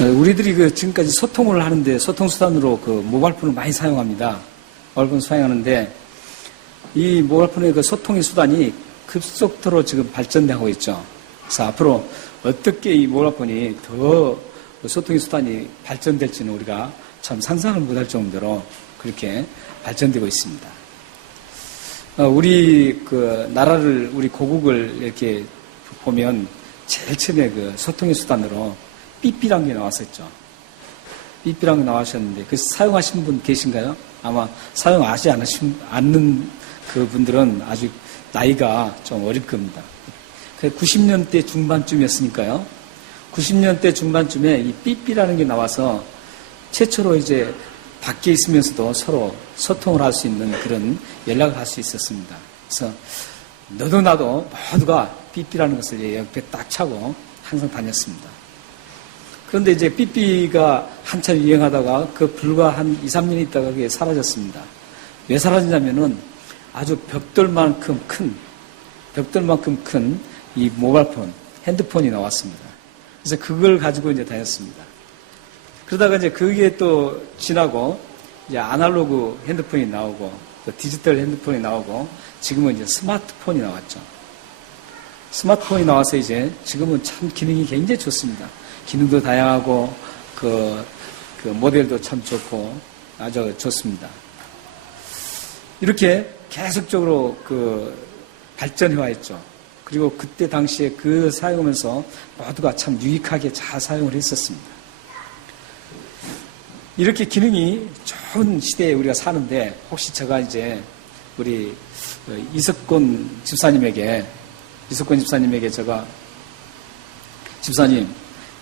우리들이 지금까지 소통을 하는데 소통수단으로 모바일폰을 많이 사용합니다. 모바일폰 사용하는데 이 모바일폰의 소통의 수단이 급속도로 지금 발전되고 있죠. 그래서 앞으로 어떻게 이 모바일폰이 더 소통의 수단이 발전될지는 우리가 참 상상을 못할 정도로 그렇게 발전되고 있습니다. 우리 나라를, 우리 고국을 이렇게 보면 제일 처음에 소통의 수단으로 삐삐란 게 나왔었죠. 삐삐란 게 나왔었는데 사용하신 분 계신가요? 아마 사용하지 않는 그분들은 아직 나이가 좀 어릴 겁니다. 90년대 중반쯤이었으니까요. 90년대 중반쯤에 이 삐삐라는 게 나와서 최초로 이제 밖에 있으면서도 서로 소통을 할 수 있는 그런 연락을 할 수 있었습니다. 그래서 너도 나도 모두가 삐삐라는 것을 옆에 딱 차고 항상 다녔습니다. 그런데 이제 삐삐가 한참 유행하다가 불과 한 2, 3년 있다가 그게 사라졌습니다. 왜 사라지냐면은 아주 벽돌만큼 큰 이 모바일폰, 핸드폰이 나왔습니다. 그래서 그걸 가지고 이제 다녔습니다. 그러다가 이제 그게 또 지나고 이제 아날로그 핸드폰이 나오고 또 디지털 핸드폰이 나오고 지금은 이제 스마트폰이 나왔죠. 스마트폰이 나와서 이제 지금은 참 기능이 굉장히 좋습니다. 기능도 다양하고 그 모델도 참 좋고 아주 좋습니다. 이렇게 계속적으로 발전해와 있죠. 그리고 그때 당시에 사용하면서 모두가 참 유익하게 잘 사용을 했었습니다. 이렇게 기능이 좋은 시대에 우리가 사는데 혹시 제가 이제 우리 이석곤 집사님에게 제가 집사님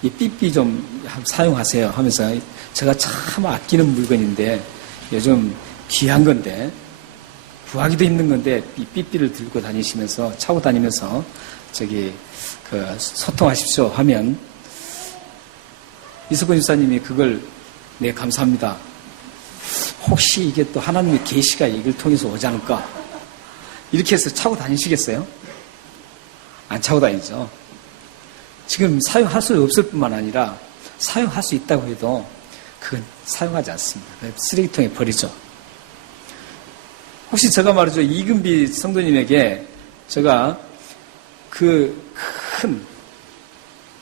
이 삐삐 좀 사용하세요 하면서 제가 참 아끼는 물건인데 요즘 귀한 건데 구하기도 힘든 건데 이 삐삐를 들고 다니시면서 차고 다니면서 소통하십시오 하면 이석곤 집사님이 그걸 네 감사합니다. 혹시 이게 또 하나님의 계시가 이걸 통해서 오지 않을까? 이렇게 해서 차고 다니시겠어요? 안 차고 다니죠. 지금 사용할 수 없을 뿐만 아니라 사용할 수 있다고 해도 그건 사용하지 않습니다. 쓰레기통에 버리죠. 혹시 제가 말이죠. 이금비 성도님에게 제가 큰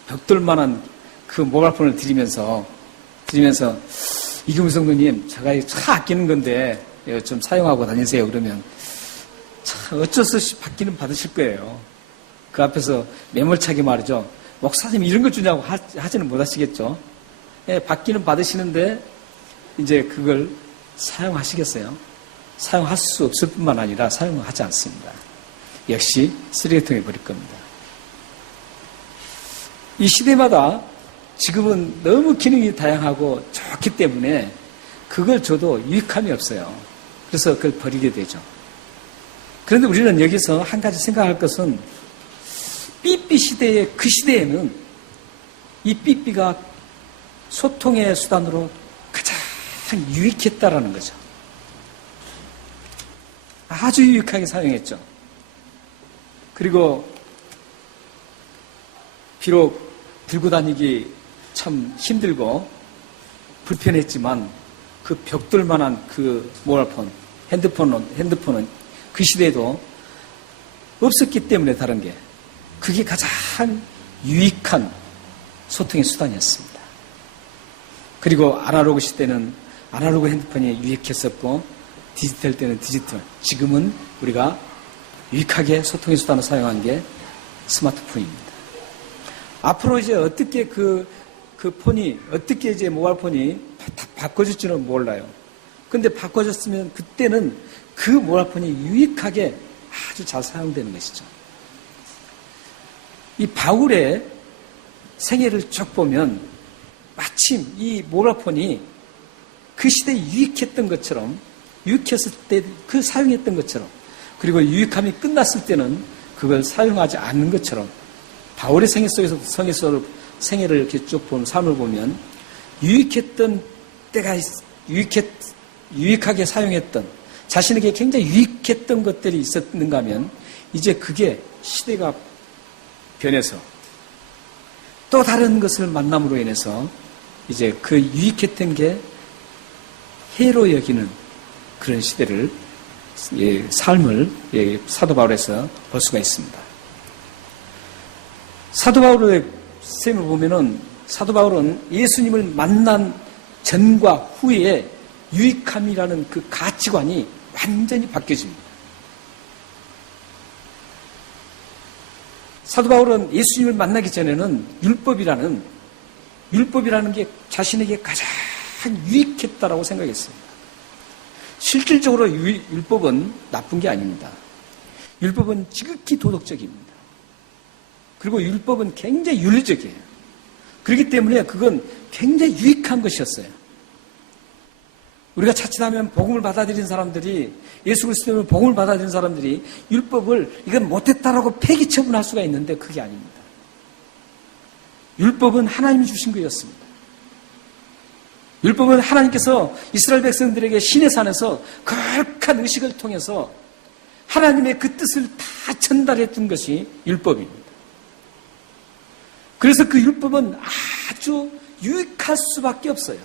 벽돌만한 모바일폰을 드리면서 이금비 성도님 제가 차 아끼는 건데 좀 사용하고 다니세요. 그러면 참 어쩔 수 없이 받기는 받으실 거예요. 그 앞에서 매몰차게 말이죠. 목사님 이런 거 주냐고 하지는 못하시겠죠. 예, 받기는 받으시는데 이제 그걸 사용하시겠어요? 사용할 수 없을 뿐만 아니라 사용하지 않습니다. 역시 쓰레기통에 버릴 겁니다. 이 시대마다 지금은 너무 기능이 다양하고 좋기 때문에 그걸 줘도 유익함이 없어요. 그래서 그걸 버리게 되죠. 그런데 우리는 여기서 한 가지 생각할 것은 삐삐 시대의 그 시대에는 이 삐삐가 소통의 수단으로 가장 유익했다라는 거죠. 아주 유익하게 사용했죠. 그리고 비록 들고 다니기 참 힘들고 불편했지만 그 벽돌만한 모바일폰, 핸드폰은 그 시대에도 없었기 때문에 다른 게 그게 가장 유익한 소통의 수단이었습니다. 그리고 아날로그 시대는 아날로그 핸드폰이 유익했었고 디지털 때는 디지털. 지금은 우리가 유익하게 소통의 수단을 사용한 게 스마트폰입니다. 앞으로 이제 어떻게 어떻게 이제 모바일폰이 바꿔질지는 몰라요. 근데 바꿔졌으면 그때는 그 모바일폰이 유익하게 아주 잘 사용되는 것이죠. 이 바울의 생애를 쭉 보면 마침 이 모바일폰이 그 시대에 유익했던 것처럼 유익했을 때 사용했던 것처럼 그리고 유익함이 끝났을 때는 그걸 사용하지 않는 것처럼 바울의 생애 속에서 생애를 이렇게 쭉 보면 삶을 보면 유익했던 때가 유익하게 사용했던 자신에게 굉장히 유익했던 것들이 있었는가 하면 이제 그게 시대가 변해서 또 다른 것을 만남으로 인해서 이제 그 유익했던 게 해로 여기는 그런 시대를, 삶을 사도 바울에서 볼 수가 있습니다. 사도 바울의 셈을 보면은 사도 바울은 예수님을 만난 전과 후에 유익함이라는 그 가치관이 완전히 바뀌어집니다. 사도 바울은 예수님을 만나기 전에는 율법이라는 게 자신에게 가장 유익했다라고 생각했어요. 실질적으로 율법은 나쁜 게 아닙니다. 율법은 지극히 도덕적입니다. 그리고 율법은 굉장히 윤리적이에요. 그렇기 때문에 그건 굉장히 유익한 것이었어요. 우리가 자칫하면 복음을 받아들인 사람들이, 예수 그리스도의 복음을 받아들인 사람들이 율법을 이건 못했다라고 폐기 처분할 수가 있는데 그게 아닙니다. 율법은 하나님이 주신 것이었습니다. 율법은 하나님께서 이스라엘 백성들에게 시내 산에서 거룩한 의식을 통해서 하나님의 그 뜻을 다 전달했던 것이 율법입니다. 그래서 그 율법은 아주 유익할 수밖에 없어요.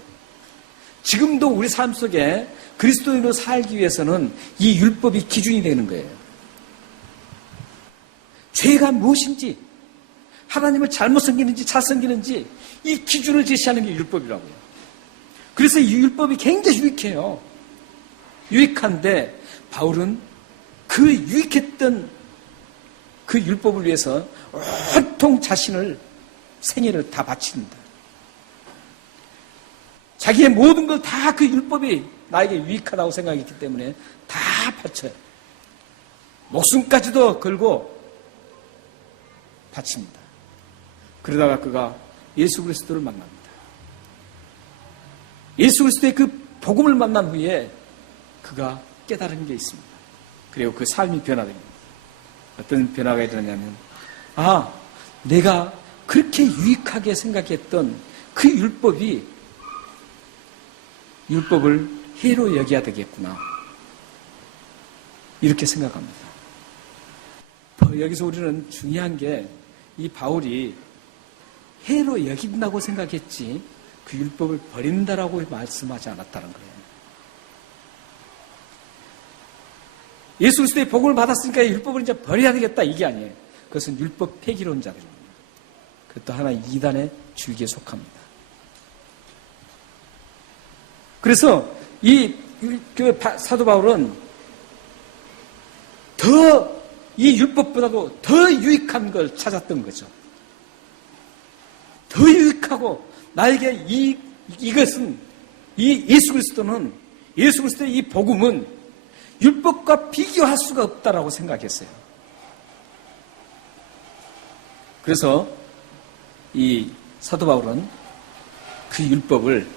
지금도 우리 삶 속에 그리스도인으로 살기 위해서는 이 율법이 기준이 되는 거예요. 죄가 무엇인지, 하나님을 잘못 섬기는지 잘 섬기는지 이 기준을 제시하는 게 율법이라고요. 그래서 이 율법이 굉장히 유익해요. 유익한데 바울은 그 유익했던 그 율법을 위해서 온통 자신을, 생애를 다 바칩니다. 자기의 모든 걸 다 그 율법이 나에게 유익하다고 생각했기 때문에 다 바쳐요. 목숨까지도 걸고 바칩니다. 그러다가 그가 예수 그리스도를 만납니다. 예수 그리스도의 그 복음을 만난 후에 그가 깨달은 게 있습니다. 그리고 그 삶이 변화됩니다. 어떤 변화가 일어나냐면, 내가 그렇게 유익하게 생각했던 그 율법을 해로 여겨야 되겠구나, 이렇게 생각합니다. 여기서 우리는 중요한 게, 이 바울이 해로 여긴다고 생각했지 그 율법을 버린다라고 말씀하지 않았다는 거예요. 예수 그리스도의 복음을 받았으니까 율법을 이제 버려야 되겠다, 이게 아니에요. 그것은 율법 폐기론자들입니다. 그것도 하나의 이단의 줄기에 속합니다. 그래서 이 사도 바울은 이 율법보다도 더 유익한 걸 찾았던 거죠. 더 유익하고, 나에게 이것은, 이 예수 그리스도의 이 복음은 율법과 비교할 수가 없다라고 생각했어요. 그래서 이 사도 바울은 그 율법을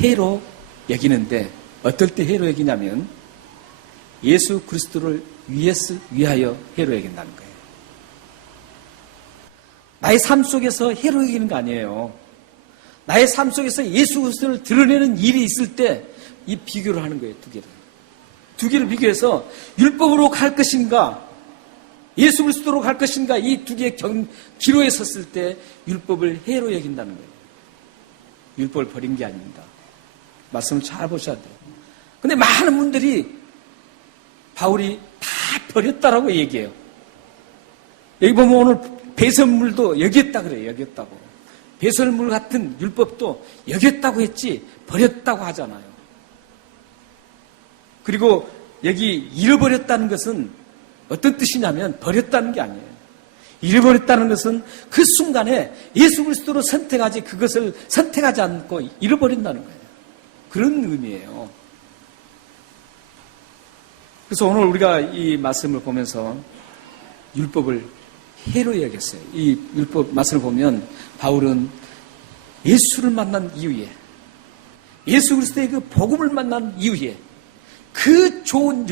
해로 여기는데, 어떨 때 해로 여기냐면 예수 그리스도를 위하여 해로 여긴다는 거예요. 나의 삶 속에서 해로 여기는 거 아니에요. 나의 삶 속에서 예수 그리스도를 드러내는 일이 있을 때 이 비교를 하는 거예요. 두 개를 비교해서 율법으로 갈 것인가, 예수 그리스도로 갈 것인가, 이 두 개의 기로에 섰을 때 율법을 해로 여긴다는 거예요. 율법을 버린 게 아닙니다. 말씀을 잘 보셔야 돼요. 근데 많은 분들이 바울이 다 버렸다라고 얘기해요. 여기 보면 오늘 배설물도 여겼다 그래요. 여겼다고. 배설물 같은 율법도 여겼다고 했지 버렸다고 하잖아요. 그리고 여기 잃어버렸다는 것은 어떤 뜻이냐면 버렸다는 게 아니에요. 잃어버렸다는 것은 그 순간에 예수 그리스도로 선택하지 그것을 선택하지 않고 잃어버린다는 거예요. 그런 의미예요. 그래서 오늘 우리가 이 말씀을 보면서 율법을 해로 여겼어요. 이 율법 말씀을 보면 바울은 예수를 만난 이후에, 예수 그리스도의 그 복음을 만난 이후에 그 좋은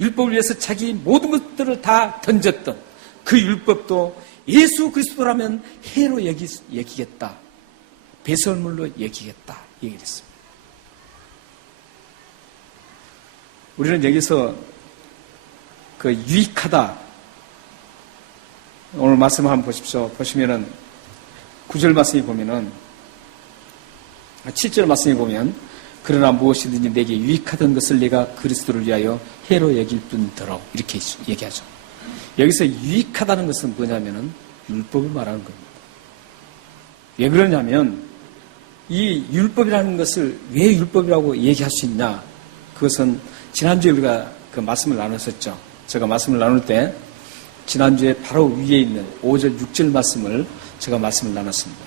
율법을 위해서 자기 모든 것들을 다 던졌던 그 율법도 예수 그리스도라면 해로 여기겠다, 배설물로 여기겠다, 얘기를 했습니다. 우리는 여기서 그 유익하다, 오늘 말씀을 한번 보십시오. 보시면은 9절 말씀에 보면은 7절 말씀에 보면 그러나 무엇이든지 내게 유익하던 것을 내가 그리스도를 위하여 해로 여길 뿐더러 이렇게 얘기하죠. 여기서 유익하다는 것은 뭐냐면은 율법을 말하는 겁니다. 왜 그러냐면 이 율법이라는 것을 왜 율법이라고 얘기할 수 있냐? 그것은 지난주에 우리가 그 말씀을 나눴었죠. 제가 말씀을 나눌 때 지난주에 바로 위에 있는 5절, 6절 말씀을 제가 말씀을 나눴습니다.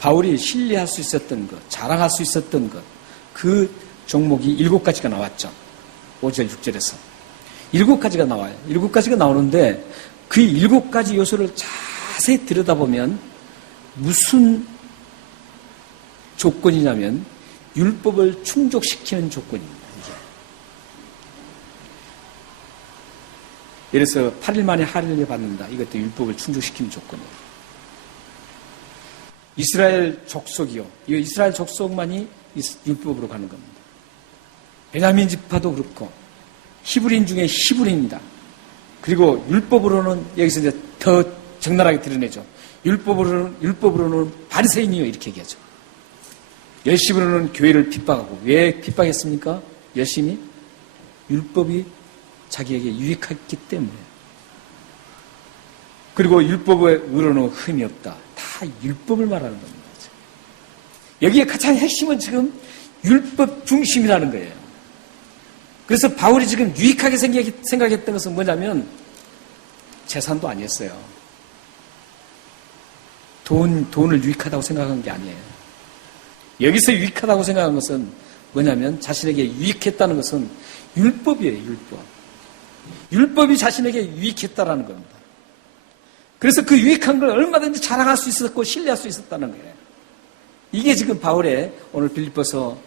바울이 신뢰할 수 있었던 것, 자랑할 수 있었던 것, 그 종목이 7가지가 나왔죠. 5절, 6절에서. 7가지가 나와요. 7가지가 나오는데 그 7가지 요소를 자세히 들여다보면 무슨 조건이냐면 율법을 충족시키는 조건입니다. 이게. 예를 들어서 8일 만에 할례를 받는다. 이것도 율법을 충족시키는 조건이에요. 이스라엘 족속이요. 이 이스라엘 족속만이 율법으로 가는 겁니다. 베냐민 지파도 그렇고 히브리인 중에 히브리인이다. 그리고 율법으로는 여기서 이제 더 적나라하게 드러내죠. 율법으로는 바리새인이요 이렇게 얘기하죠. 열심으로는 교회를 핍박하고 왜 핍박했습니까? 열심히 율법이 자기에게 유익했기 때문에. 그리고 율법의 의로는 흠이 없다. 다 율법을 말하는 겁니다. 여기에 가장 핵심은 지금 율법 중심이라는 거예요. 그래서 바울이 지금 유익하게 생각했던 것은 뭐냐면 재산도 아니었어요. 돈을 유익하다고 생각한 게 아니에요. 여기서 유익하다고 생각한 것은 뭐냐면 자신에게 유익했다는 것은 율법이에요. 율법. 율법이 자신에게 유익했다라는 겁니다. 그래서 그 유익한 걸 얼마든지 자랑할 수 있었고 신뢰할 수 있었다는 거예요. 이게 지금 바울의 오늘 빌립보서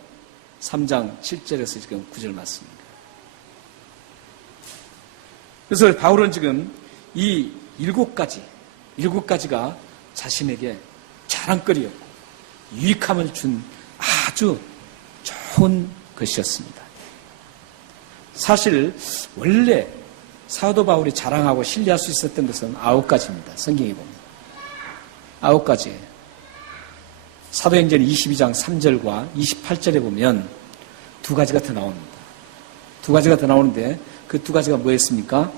3장 7절에서 지금 9절 말씀입니다. 그래서 바울은 지금 이 7가지가 자신에게 자랑거리였고 유익함을 준 아주 좋은 것이었습니다. 사실 원래 사도 바울이 자랑하고 신뢰할 수 있었던 것은 9가지입니다. 성경에 보면 9가지예요. 사도행전 22장 3절과 28절에 보면 2가지가 더 나옵니다. 2가지가 더 나오는데 그 2가지가 뭐였습니까?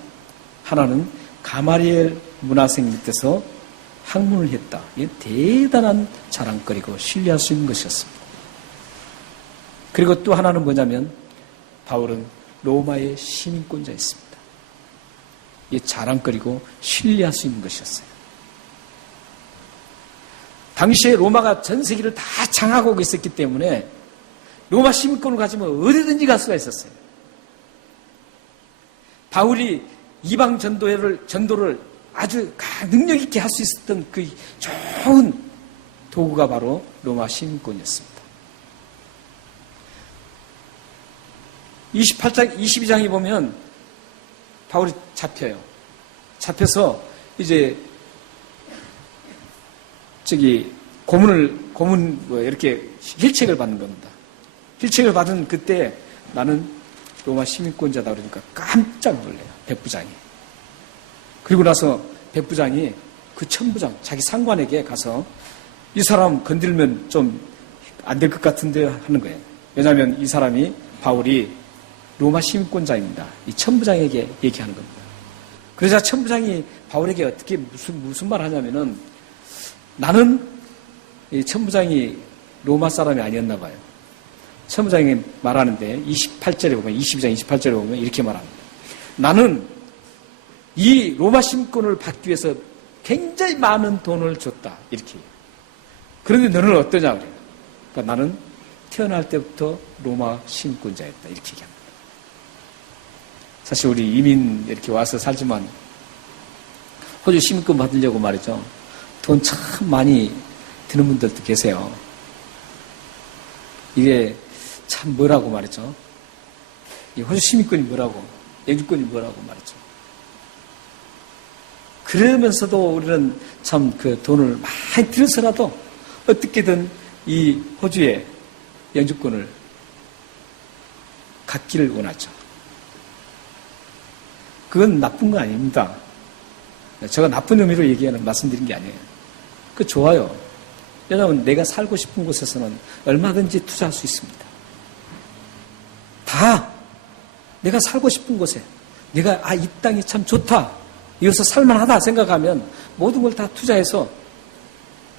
하나는 가마리엘 문화생 밑에서 학문을 했다. 이게 대단한 자랑거리고 신뢰할 수 있는 것이었습니다. 그리고 또 하나는 뭐냐면 바울은 로마의 시민권자였습니다. 이게 자랑거리고 신뢰할 수 있는 것이었어요. 당시에 로마가 전 세계를 다 장악하고 있었기 때문에 로마 시민권을 가지면 어디든지 갈 수가 있었어요. 바울이 이방 전도를 아주 능력 있게 할 수 있었던 그 좋은 도구가 바로 로마 시민권이었습니다. 22장에 보면 바울이 잡혀요. 잡혀서 이제 고문 이렇게 힐책을 받는 겁니다. 힐책을 받은 그때 나는 로마 시민권자다 그러니까 깜짝 놀래요. 백부장이. 그리고 나서 백부장이 그 천부장, 자기 상관에게 가서 이 사람 건들면 좀 안 될 것 같은데 하는 거예요. 왜냐하면 이 사람이 바울이 로마 시민권자입니다. 이 천부장에게 얘기하는 겁니다. 그러자 천부장이 바울에게 어떻게 무슨 말 하냐면은 나는 이 천부장이 로마 사람이 아니었나 봐요. 천부장이 말하는데 28절에 보면 22장 28절에 보면 이렇게 말합니다. 나는 이 로마 시민권을 받기 위해서 굉장히 많은 돈을 줬다. 이렇게. 그런데 너는 어떠냐 그래요. 그러니까 나는 태어날 때부터 로마 시민권자였다. 이렇게 얘기합니다. 사실 우리 이민 이렇게 와서 살지만 호주 시민권 받으려고 말이죠. 돈 참 많이 드는 분들도 계세요. 이게 참 뭐라고 말이죠. 이 호주 시민권이 뭐라고, 영주권이 뭐라고 말이죠. 그러면서도 우리는 참 그 돈을 많이 들여서라도 어떻게든 이 호주의 영주권을 갖기를 원하죠. 그건 나쁜 거 아닙니다. 제가 나쁜 의미로 말씀드린 게 아니에요. 그 좋아요. 왜냐하면 내가 살고 싶은 곳에서는 얼마든지 투자할 수 있습니다. 다 내가 살고 싶은 곳에 내가 이 땅이 참 좋다, 이것서 살만하다 생각하면 모든 걸 다 투자해서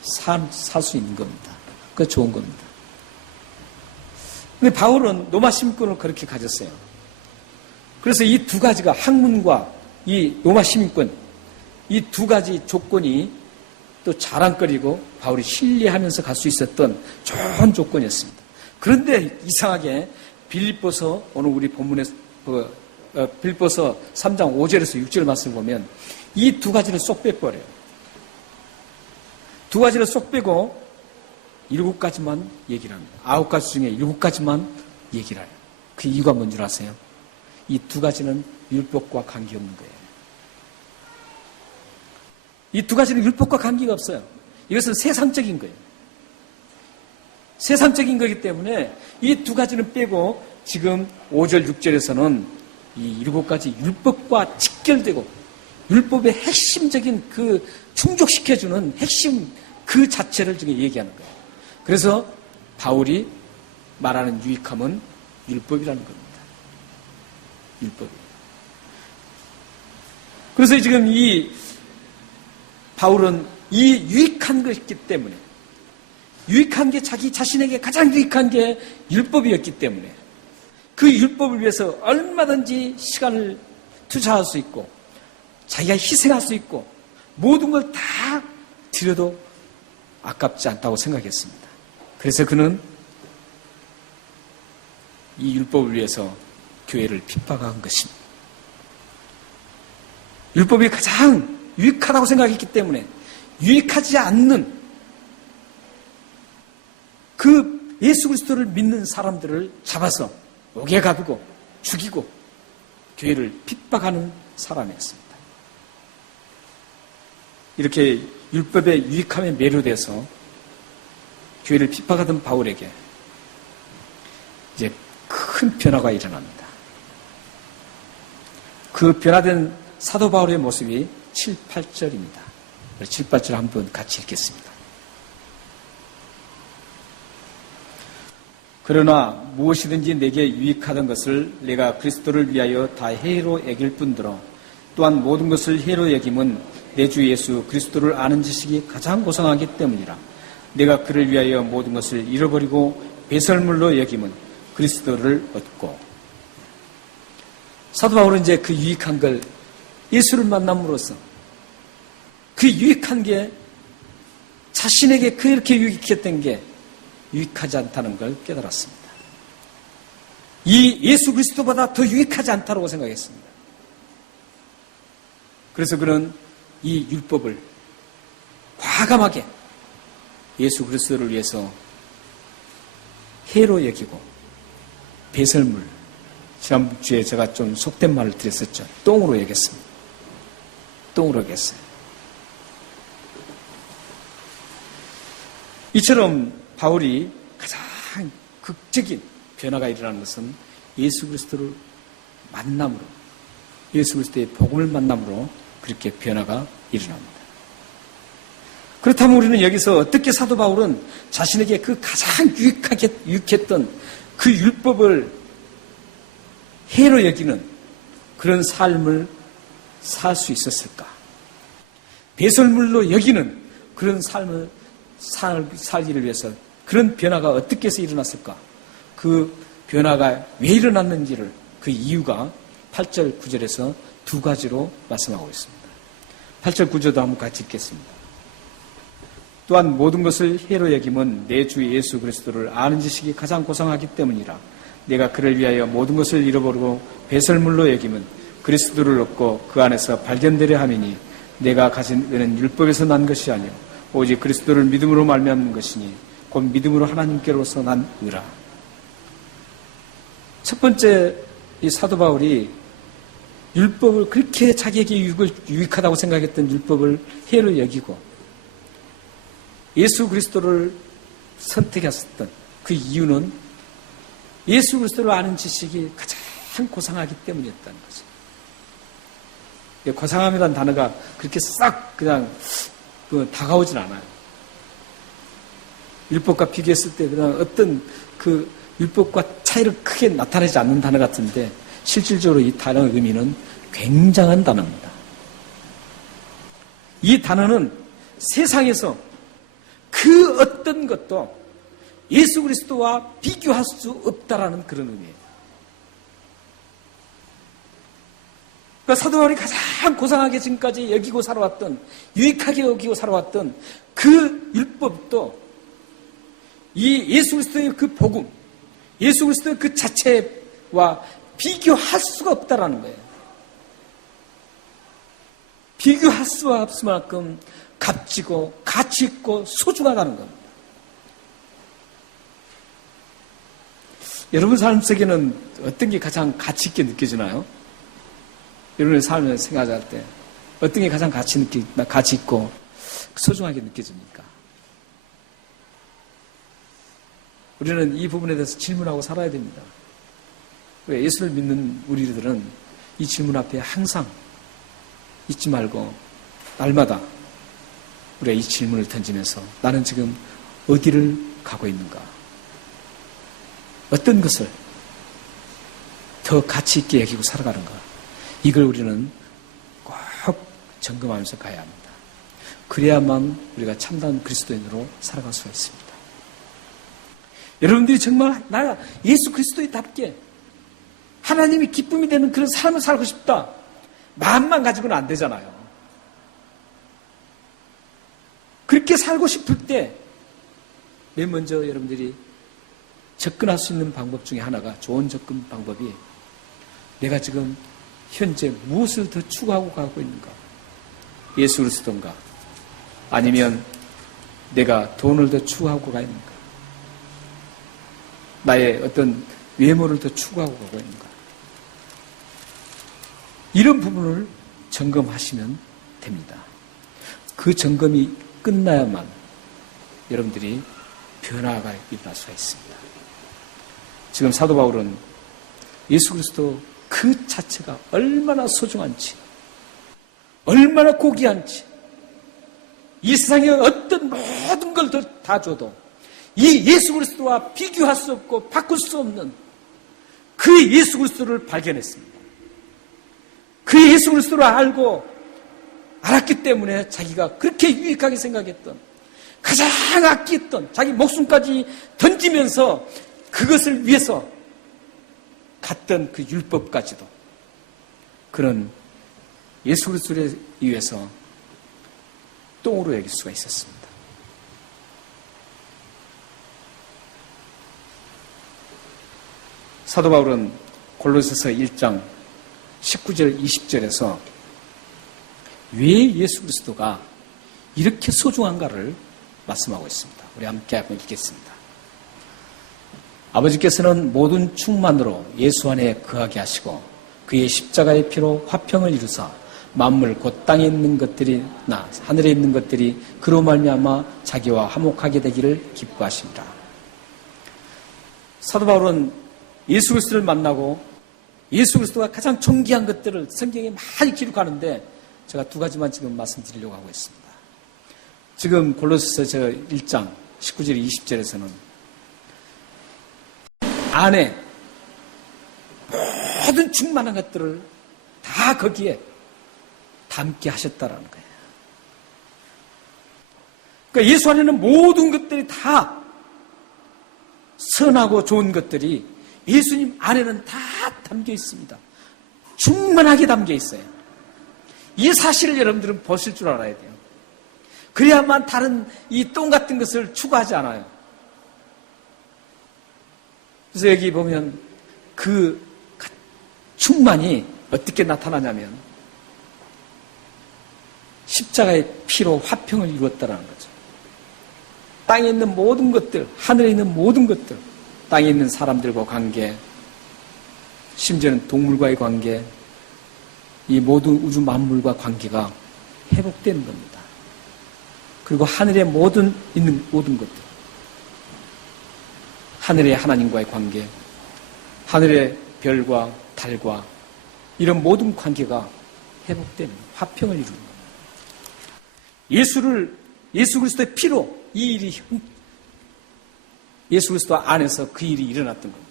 살 수 있는 겁니다. 그게 좋은 겁니다. 근데 바울은 노마 시민권을 그렇게 가졌어요. 그래서 이 두 가지가, 학문과 이 노마 시민권, 이 두 가지 조건이 또 자랑거리고 바울이 신뢰하면서 갈 수 있었던 좋은 조건이었습니다. 그런데 이상하게 빌립보서, 오늘 우리 본문에서 빌립보서 3장 5절에서 6절 말씀을 보면 이 두 가지를 쏙 빼버려요. 두 가지를 쏙 빼고 7가지만 얘기를 합니다. 9가지 중에 7가지만 얘기를 해요. 그 이유가 뭔 줄 아세요? 이 두 가지는 율법과 관계없는 거예요. 이 두 가지는 율법과 관계가 없어요. 이것은 세상적인 거예요. 세상적인 거기 때문에 이 두 가지는 빼고 지금 5절, 6절에서는 이 7가지 율법과 직결되고 율법의 핵심적인 그 충족시켜주는 핵심 그 자체를 지금 얘기하는 거예요. 그래서 바울이 말하는 유익함은 율법이라는 겁니다. 율법. 그래서 지금 이 바울은 이 유익한 것이기 때문에, 유익한 게 자기 자신에게 가장 유익한 게 율법이었기 때문에 그 율법을 위해서 얼마든지 시간을 투자할 수 있고 자기가 희생할 수 있고 모든 걸 다 드려도 아깝지 않다고 생각했습니다. 그래서 그는 이 율법을 위해서 교회를 핍박한 것입니다. 율법이 가장 유익하다고 생각했기 때문에 유익하지 않는 그 예수 그리스도를 믿는 사람들을 잡아서 옥에 가두고 죽이고 교회를 핍박하는 사람이었습니다. 이렇게 율법의 유익함에 매료돼서 교회를 핍박하던 바울에게 이제 큰 변화가 일어납니다. 그 변화된 사도 바울의 모습이 7, 8절입니다. 7, 8절 한번 같이 읽겠습니다. 그러나 무엇이든지 내게 유익하던 것을 내가 그리스도를 위하여 다 해로 여길 뿐더러 또한 모든 것을 해로 여김은 내 주 예수 그리스도를 아는 지식이 가장 고상하기 때문이라. 내가 그를 위하여 모든 것을 잃어버리고 배설물로 여김은 그리스도를 얻고. 사도 바울은 이제 그 유익한 걸 예수를 만남으로써 그 유익한 게 자신에게 그렇게 유익했던 게 유익하지 않다는 걸 깨달았습니다. 이 예수 그리스도보다 더 유익하지 않다고 생각했습니다. 그래서 그는 이 율법을 과감하게 예수 그리스도를 위해서 해로 여기고 배설물, 지난주에 제가 좀 속된 말을 드렸었죠. 똥으로 여겼습니다. 똥으로 여겼어요. 이처럼 바울이 가장 극적인 변화가 일어나는 것은 예수 그리스도를 만남으로, 예수 그리스도의 복음을 만남으로 그렇게 변화가 일어납니다. 그렇다면 우리는 여기서 어떻게 사도 바울은 자신에게 그 가장 유익했던 그 율법을 해로 여기는 그런 삶을 살 수 있었을까? 배설물로 여기는 그런 삶을 살기를 위해서 그런 변화가 어떻게 해서 일어났을까? 그 변화가 왜 일어났는지를, 그 이유가 8절, 9절에서 두 가지로 말씀하고 있습니다. 8절, 9절도 한번 같이 읽겠습니다. 또한 모든 것을 해로 여김은 내 주 예수 그리스도를 아는 지식이 가장 고상하기 때문이라. 내가 그를 위하여 모든 것을 잃어버리고 배설물로 여김은 그리스도를 얻고 그 안에서 발견되려 함이니 내가 가진 은은 율법에서 난 것이 아니요 오직 그리스도를 믿음으로 말미암는 것이니 곧 믿음으로 하나님께로서 난 의라. 첫 번째, 이 사도 바울이 율법을 그렇게 자기에게 유익하다고 생각했던 율법을 해로 여기고 예수 그리스도를 선택했었던 그 이유는 예수 그리스도를 아는 지식이 가장 고상하기 때문이었다는 거죠. 고상함이라는 단어가 그렇게 싹 그냥 다가오진 않아요. 율법과 비교했을 때 그냥 어떤 그 율법과 차이를 크게 나타내지 않는 단어 같은데 실질적으로 이 단어의 의미는 굉장한 단어입니다. 이 단어는 세상에서 그 어떤 것도 예수 그리스도와 비교할 수 없다라는 그런 의미예요. 그러니까 사도 바울이 가장 고상하게 지금까지 여기고 살아왔던, 유익하게 여기고 살아왔던 그 율법도 이 예수 그리스도의 그 복음, 예수 그리스도의 그 자체와 비교할 수가 없다라는 거예요. 비교할 수 없을 만큼 값지고 가치 있고 소중하다는 겁니다. 여러분 삶 속에는 어떤 게 가장 가치 있게 느껴지나요? 여러분의 삶을 생각할 때 어떤 게 가장 가치 있고 소중하게 느껴집니까? 우리는 이 부분에 대해서 질문하고 살아야 됩니다. 왜 예수를 믿는 우리들은 이 질문 앞에 항상 잊지 말고 날마다 우리가 이 질문을 던지면서 나는 지금 어디를 가고 있는가? 어떤 것을 더 가치 있게 여기고 살아가는가? 이걸 우리는 꼭 점검하면서 가야 합니다. 그래야만 우리가 참다운 그리스도인으로 살아갈 수가 있습니다. 여러분들이 정말 나 예수 그리스도인답게 하나님이 기쁨이 되는 그런 삶을 살고 싶다. 마음만 가지고는 안 되잖아요. 그렇게 살고 싶을 때 맨 먼저 여러분들이 접근할 수 있는 방법 중에 하나가, 좋은 접근 방법이 내가 지금 현재 무엇을 더 추구하고 가고 있는가? 예수 그리스도인가? 아니면 내가 돈을 더 추구하고 가 있는가? 나의 어떤 외모를 더 추구하고 가고 있는가? 이런 부분을 점검하시면 됩니다. 그 점검이 끝나야만 여러분들이 변화가 일어날 수가 있습니다. 지금 사도 바울은 예수 그리스도 그 자체가 얼마나 소중한지, 얼마나 고귀한지, 이 세상에 어떤 모든 걸 다 줘도 이 예수 그리스도와 비교할 수 없고 바꿀 수 없는 그 예수 그리스도를 발견했습니다. 그 예수 그리스도를 알았기 때문에 자기가 그렇게 유익하게 생각했던, 가장 아끼었던, 자기 목숨까지 던지면서 그것을 위해서 갔던 그 율법까지도 그런 예수 그리스도를 위해서 똥으로 여길 수가 있었습니다. 사도 바울은 골로새서 1장 19절 20절에서 왜 예수 그리스도가 이렇게 소중한가를 말씀하고 있습니다. 우리 함께 한번 읽겠습니다. 아버지께서는 모든 충만으로 예수 안에 거하게 하시고 그의 십자가의 피로 화평을 이루사 만물 곧 땅에 있는 것들이나 하늘에 있는 것들이 그로 말미암아 자기와 화목하게 되기를 기뻐하십니다. 사도 바울은 예수 그리스도를 만나고 예수 그리스도가 가장 존귀한 것들을 성경에 많이 기록하는데 제가 두 가지만 지금 말씀드리려고 하고 있습니다. 지금 골로새서 1장 19절 20절에서는 안에 모든 충만한 것들을 다 거기에 담게 하셨다라는 거예요. 그러니까 예수 안에는 모든 것들이 다 선하고 좋은 것들이 예수님 안에는 다 담겨 있습니다. 충만하게 담겨 있어요. 이 사실을 여러분들은 보실 줄 알아야 돼요. 그래야만 다른 이 똥 같은 것을 추구하지 않아요. 그래서 여기 보면 그 충만이 어떻게 나타나냐면 십자가의 피로 화평을 이루었다는 거죠. 땅에 있는 모든 것들, 하늘에 있는 모든 것들, 땅에 있는 사람들과 관계, 심지어는 동물과의 관계, 이 모든 우주 만물과 관계가 회복되는 겁니다. 그리고 하늘에 있는 모든 것들, 하늘의 하나님과의 관계, 하늘의 별과 달과 이런 모든 관계가 회복되는, 화평을 이루는 겁니다. 예수 그리스도의 피로 이 일이 예수 그리스도 안에서 그 일이 일어났던 겁니다.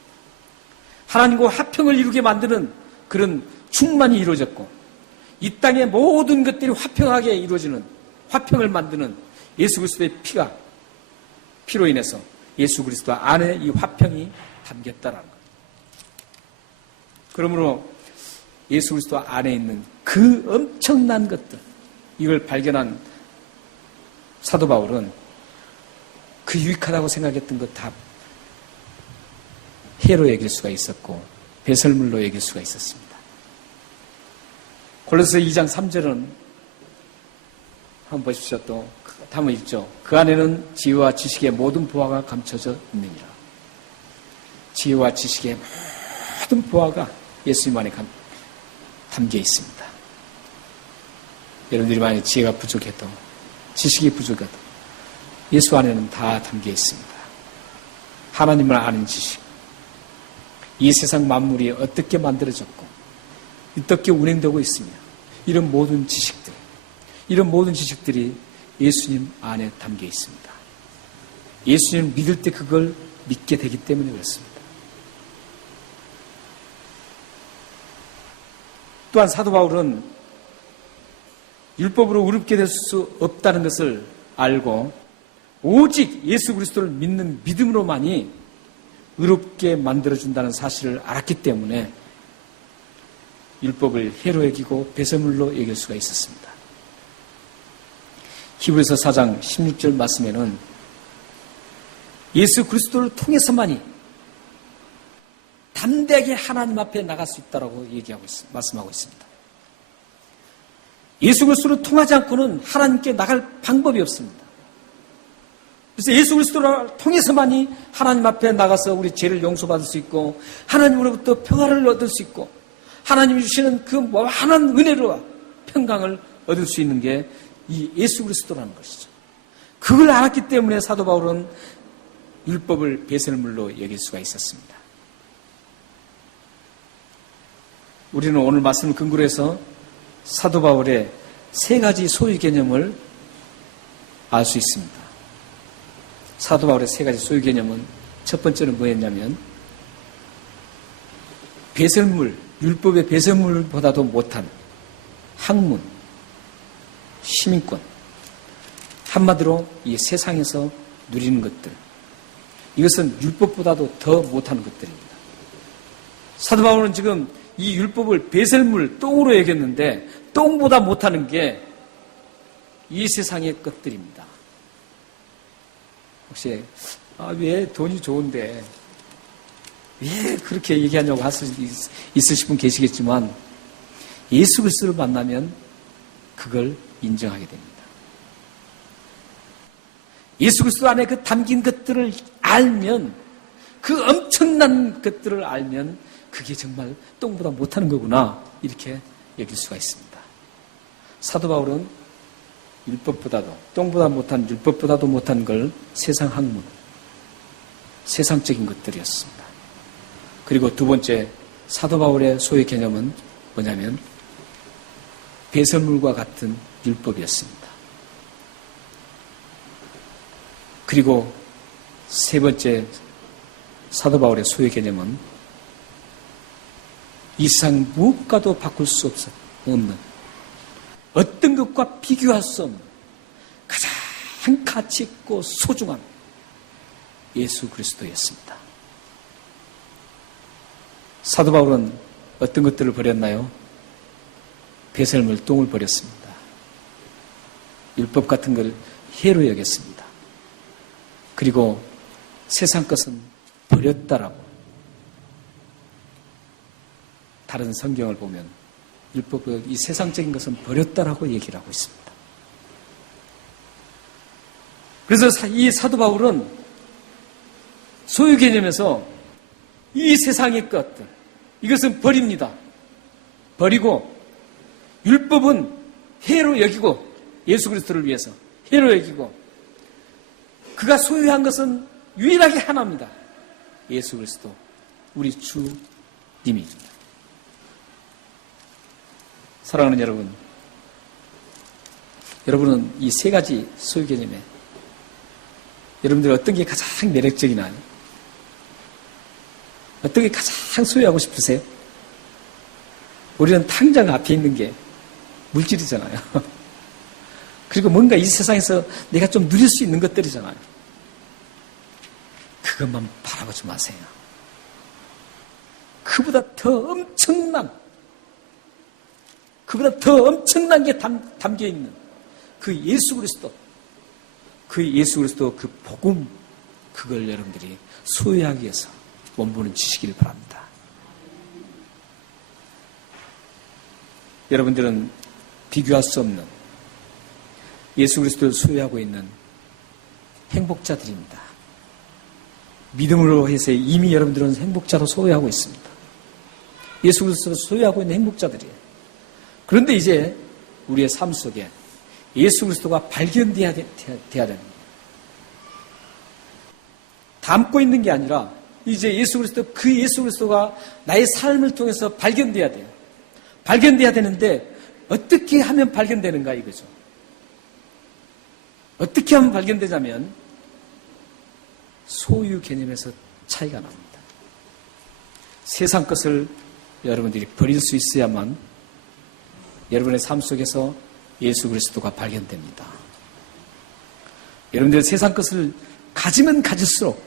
하나님과 화평을 이루게 만드는 그런 충만이 이루어졌고 이 땅의 모든 것들이 화평하게 이루어지는 화평을 만드는 예수 그리스도의 피로 인해서 예수 그리스도 안에 이 화평이 담겼다라는 거예요. 그러므로 예수 그리스도 안에 있는 그 엄청난 것들, 이걸 발견한 사도 바울은 그 유익하다고 생각했던 것 다 해로 여길 수가 있었고 배설물로 여길 수가 있었습니다. 골로새 2장 3절은 한번 보십시오. 또 한번 읽죠. 그 안에는 지혜와 지식의 모든 보화가 감춰져 있느니라. 지혜와 지식의 모든 보화가 예수님 안에 담겨 있습니다. 여러분들이 만약 지혜가 부족해도 지식이 부족해도 예수 안에는 다 담겨 있습니다. 하나님을 아는 지식, 이 세상 만물이 어떻게 만들어졌고 어떻게 운행되고 있으며 이런 모든 지식들이 예수님 안에 담겨 있습니다. 예수님을 믿을 때 그걸 믿게 되기 때문에 그렇습니다. 또한 사도 바울은 율법으로 의롭게 될 수 없다는 것을 알고 오직 예수 그리스도를 믿는 믿음으로만이 의롭게 만들어준다는 사실을 알았기 때문에 율법을 해로 여기고 배설물로 여길 수가 있었습니다. 히브리서 4장 16절 말씀에는 예수 그리스도를 통해서만이 담대하게 하나님 앞에 나갈 수 있다고 말씀하고 있습니다. 예수 그리스도를 통하지 않고는 하나님께 나갈 방법이 없습니다. 그래서 예수 그리스도를 통해서만이 하나님 앞에 나가서 우리 죄를 용서받을 수 있고 하나님으로부터 평화를 얻을 수 있고 하나님이 주시는 그 무한한 은혜로 평강을 얻을 수 있는 게 이 예수 그리스도라는 것이죠. 그걸 알았기 때문에 사도 바울은 율법을 배설물로 여길 수가 있었습니다. 우리는 오늘 말씀을 근거로 해서 사도 바울의 세 가지 소유 개념을 알 수 있습니다. 사도 바울의 세 가지 소유 개념은 첫 번째는 뭐였냐면 배설물, 율법의 배설물보다도 못한 학문, 시민권, 한마디로 이 세상에서 누리는 것들, 이것은 율법보다도 더 못한 것들입니다. 사도 바울은 지금 이 율법을 배설물, 똥으로 여겼는데 똥보다 못하는 게 이 세상의 것들입니다. 혹시 왜 돈이 좋은데 왜 그렇게 얘기하냐고 할 수 있으신 분 계시겠지만 예수 그리스도를 만나면 그걸 인정하게 됩니다. 예수 그리스도 안에 그 담긴 것들을 알면, 그 엄청난 것들을 알면 그게 정말 똥보다 못하는 거구나 이렇게 여길 수가 있습니다. 사도 바울은 율법보다도 똥보다 못한 율법보다도 못한 걸 세상 학문, 세상적인 것들이었습니다. 그리고 두 번째 사도 바울의 소유 개념은 뭐냐면 배설물과 같은 율법이었습니다. 그리고 세 번째 사도 바울의 소유 개념은 이 세상 무엇과도 바꿀 수 없는 어떤 것과 비교할 수 없는 가장 가치 있고 소중한 예수 그리스도였습니다. 사도 바울은 어떤 것들을 버렸나요? 배설물, 똥을 버렸습니다. 율법 같은 걸 해로 여겼습니다. 그리고 세상 것은 버렸다라고, 다른 성경을 보면 율법을, 이 세상적인 것은 버렸다라고 얘기를 하고 있습니다. 그래서 이 사도 바울은 소유 개념에서 이 세상의 것들, 이것은 버립니다. 버리고 율법은 해로 여기고, 예수 그리스도를 위해서 해로 여기고, 그가 소유한 것은 유일하게 하나입니다. 예수 그리스도, 우리 주님입니다. 사랑하는 여러분, 여러분은 이 세 가지 소유 개념에 여러분들 어떤 게 가장 매력적이나요? 어떤 게 가장 소유하고 싶으세요? 우리는 당장 앞에 있는 게 물질이잖아요. 그리고 뭔가 이 세상에서 내가 좀 누릴 수 있는 것들이잖아요. 그것만 바라보지 마세요. 그보다 더 엄청난 게 담겨 있는 그 예수 그리스도, 그 복음, 그걸 여러분들이 소유하기 위해서 원본을 지시길 바랍니다. 여러분들은 비교할 수 없는 예수 그리스도를 소유하고 있는 행복자들입니다. 믿음으로 해서 이미 여러분들은 행복자로 소유하고 있습니다. 예수 그리스도를 소유하고 있는 행복자들이에요. 그런데 이제 우리의 삶 속에 예수 그리스도가 발견돼야 됩니다. 담고 있는 게 아니라 이제 예수 그리스도가 나의 삶을 통해서 발견돼야 돼요. 발견돼야 되는데 어떻게 하면 발견되는가 이거죠. 어떻게 하면 발견되냐면 소유 개념에서 차이가 납니다. 세상 것을 여러분들이 버릴 수 있어야만 여러분의 삶 속에서 예수 그리스도가 발견됩니다. 여러분들 세상 것을 가지면 가질수록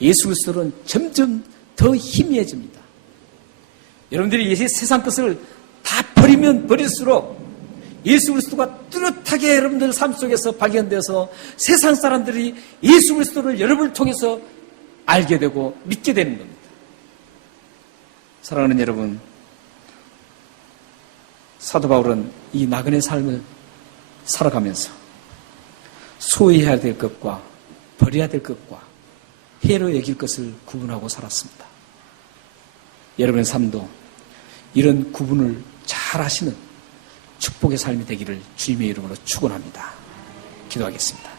예수 그리스도는 점점 더 희미해집니다. 여러분들이 세상 것을 다 버리면 버릴수록 예수 그리스도가 뚜렷하게 여러분들 삶 속에서 발견되어서 세상 사람들이 예수 그리스도를 여러분을 통해서 알게 되고 믿게 되는 겁니다. 사랑하는 여러분, 사도 바울은 이 나그네 삶을 살아가면서 소유해야 될 것과 버려야 될 것과 해로 여길 것을 구분하고 살았습니다. 여러분의 삶도 이런 구분을 잘 하시는 축복의 삶이 되기를 주님의 이름으로 축원합니다. 기도하겠습니다.